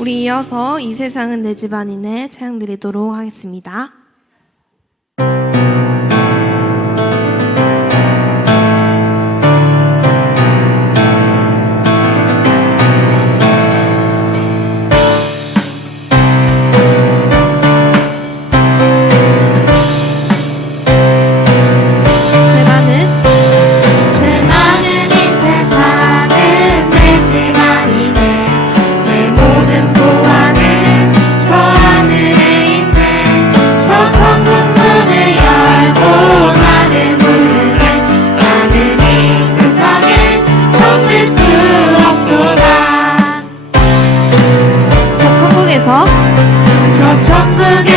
우리 이어서 이 세상은 내 집안이네 찬양 드리도록 하겠습니다. 저 천국에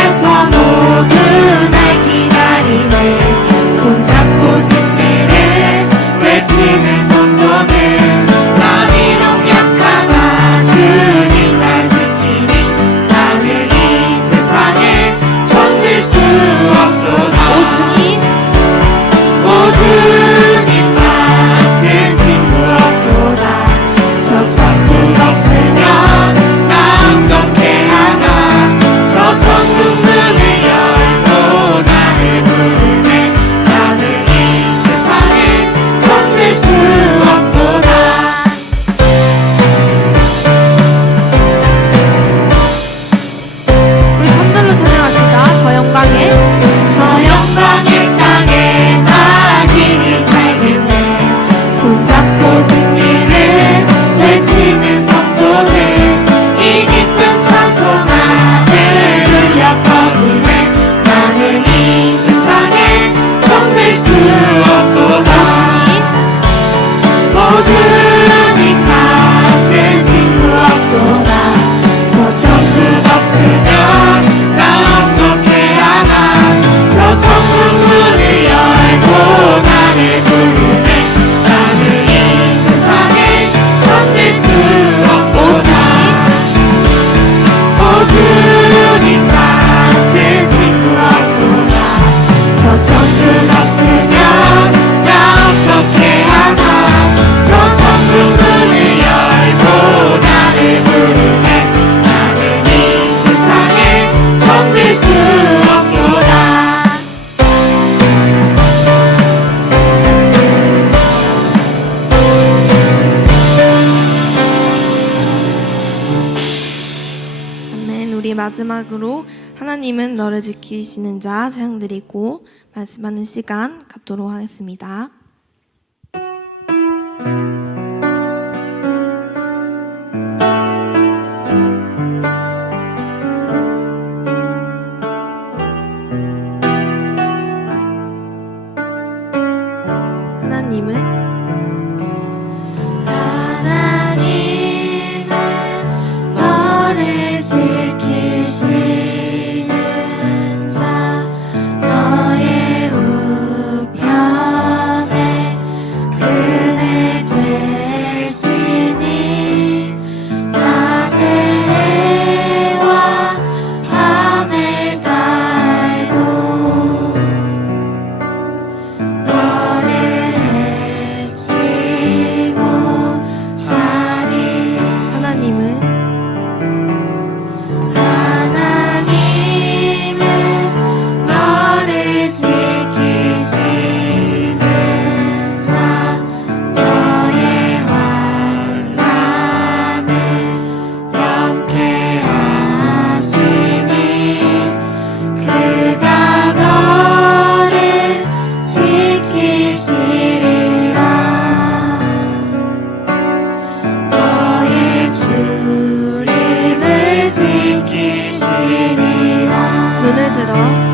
我曾 마지막으로 하나님은 너를 지키시는 자 사용드리고 말씀하는 시간 갖도록 하겠습니다. 하나님은 전해들어.